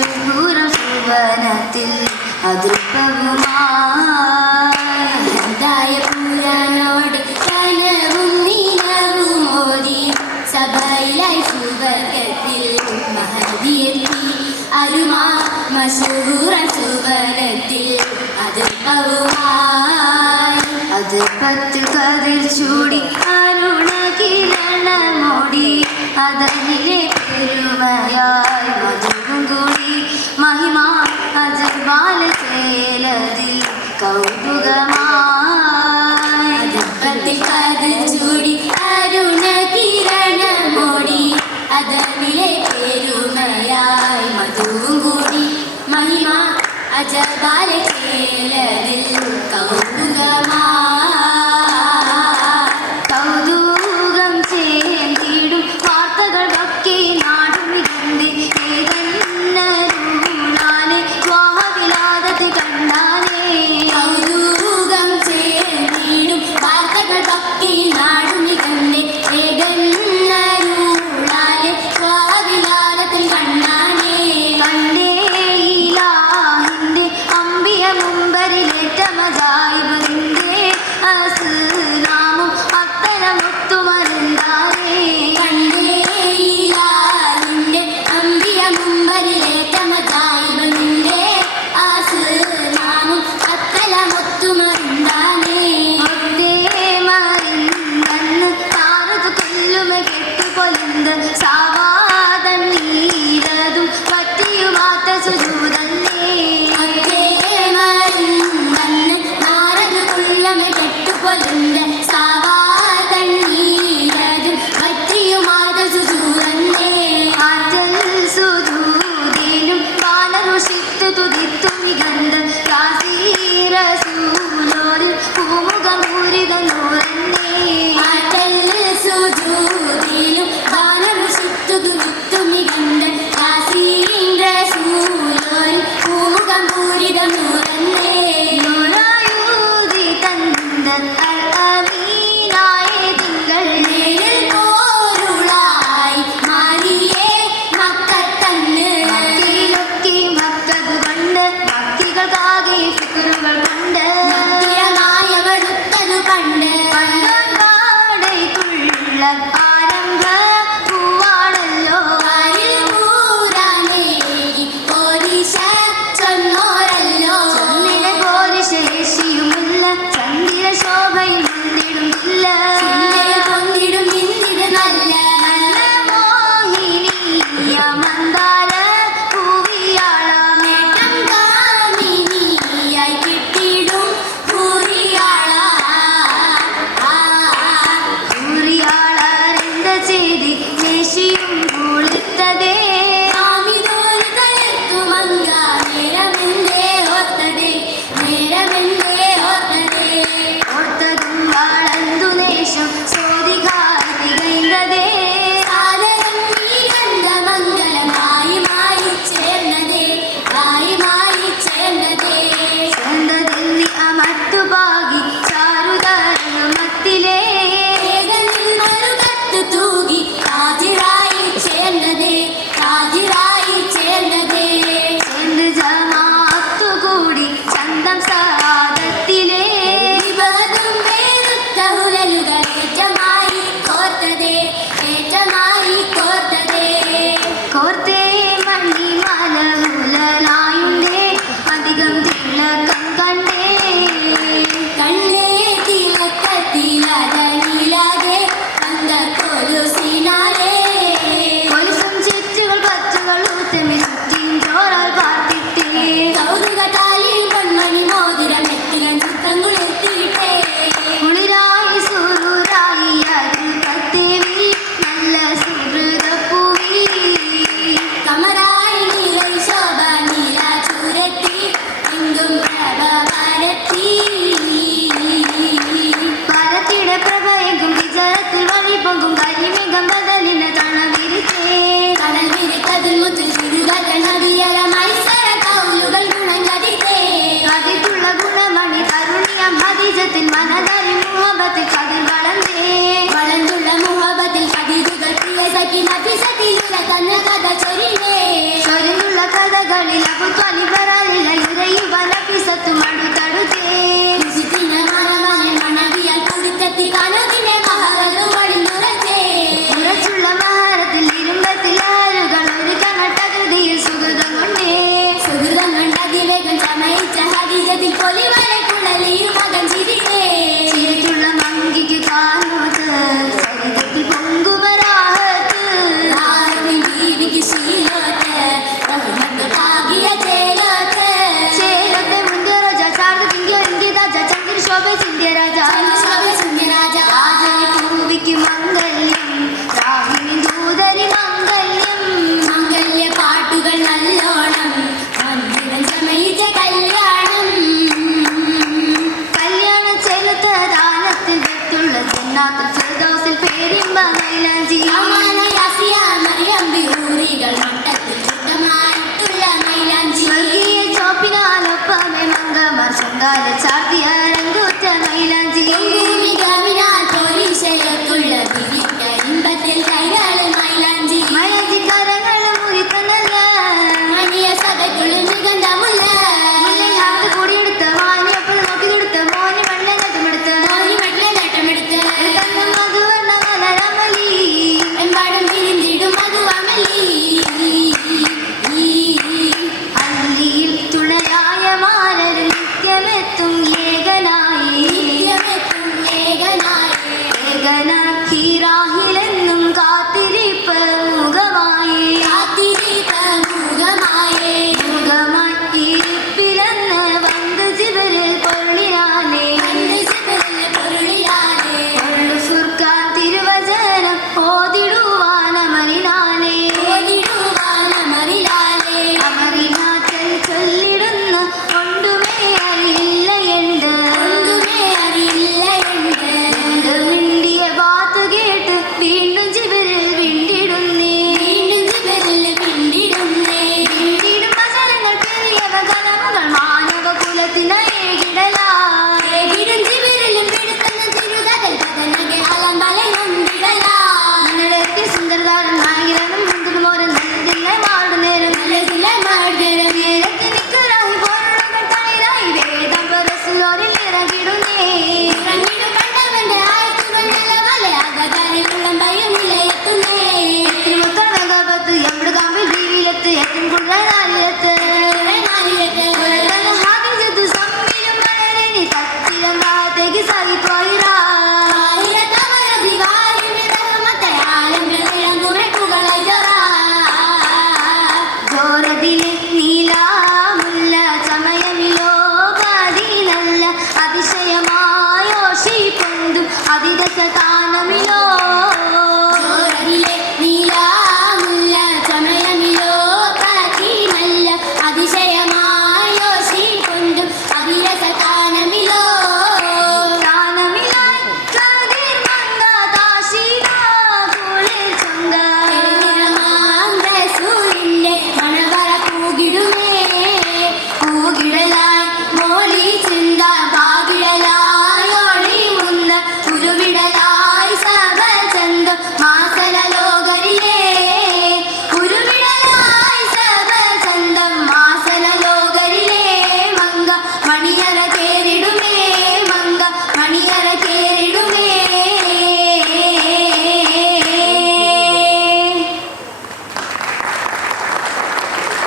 മഷഹൂറം സുവനത്തിൽ അതൃപ്പവുമായ പുരാനോട് കനവും നിലവും ഓതി സഭയിലായി സുവർഗത്തിൽ മഹദിയെത്തി അരുമാ മഷഹൂറം സുവനത്തിൽ അതൃപ്പവുമായി അതൃപ്പത്തിൽ കതിർ ചൂടി അരുണകിരണമോടി അതനിലെ പെരുമയായി മധുവും കൂടി മഹിമ അജർബാല ചേലതിൽ കൗതുകമായി അതൃപ്പത്തിൽ കതിർ ചൂടി അരുണകിരണമോടി അതനിലെ പെരുമയായി മധുവും കൂടി മഹിമ അജർബാല ചേലതിൽ കൗതുകമായി കഥകൾ ചിരതിൽ പൊലിവരക്കുഴലിൽ മകൻ ചിരിക്കേ ചിരിച്ചുള്ള മങ്കിക്ക് കാനോത്ത് സരിതത്തിൽ പൊങ്കുമരാഹത്ത് ആരിൽ ബീവിക്ക് ശീലോത്ത് റഹ്മത്ത് കാകിയ ചേലോത്ത് ചേലോത്തെ മുന്തിയ രാജ ചാർദ് തിങ്കിയ ഇന്ത്യ രാജ ചന്ദ്ര ശോഭ സിന്ധ്യ രാജ രാജനി പൂവിക്ക് മംഗല്യം രാഹിണി ദൂതരി മംഗല്യം മംഗല്യ പാട്ടുകൾ നല്ലോണം മന്ദിരം ചമയിച്ച കല്യാണം കല്യാണം ചെലുത്ത ദാനത്തിൽ വെത്തുള്ള ജന്നാത്തുൽ ഫിർദൗസിൽ പേരിമ്പ മൈലാഞ്ചി മറിയമ്പിയൂരികൾ മട്ടത്തിൽ ചുട്ടമായിട്ടുള്ള മൈലാഞ്ചി സ്വർഗീയ ചോപ്പിനാലൊപ്പമേ മംഗമാർ ശങ്കാല ചാർത്തിയ രംഗൂറ്റ മൈലാഞ്ചി പോലീശയക്കുള്ള വിവിധ ഇമ്പത്തിൽ കൈകാള് മൈലാഞ്ചി മൈലാഞ്ചി കരങ്ങൾ മുറിക്കുന്നല്ല മണിയ സഭയ്ക്കുള്ള നികണ്ടമുള്ള കൂടിയെടുത്ത് വാനിയപ്പോൾ നോക്കി കൊടുത്ത് മോനി മണ്ണനട്ടമെടുത്ത് മധുവർണ്ണ മലരമലി എമ്പാടും പിരിഞ്ഞിടും മധുവമലി അല്ലിയിൽ തുണയായ മാലരിൽ നിത്യമെത്തും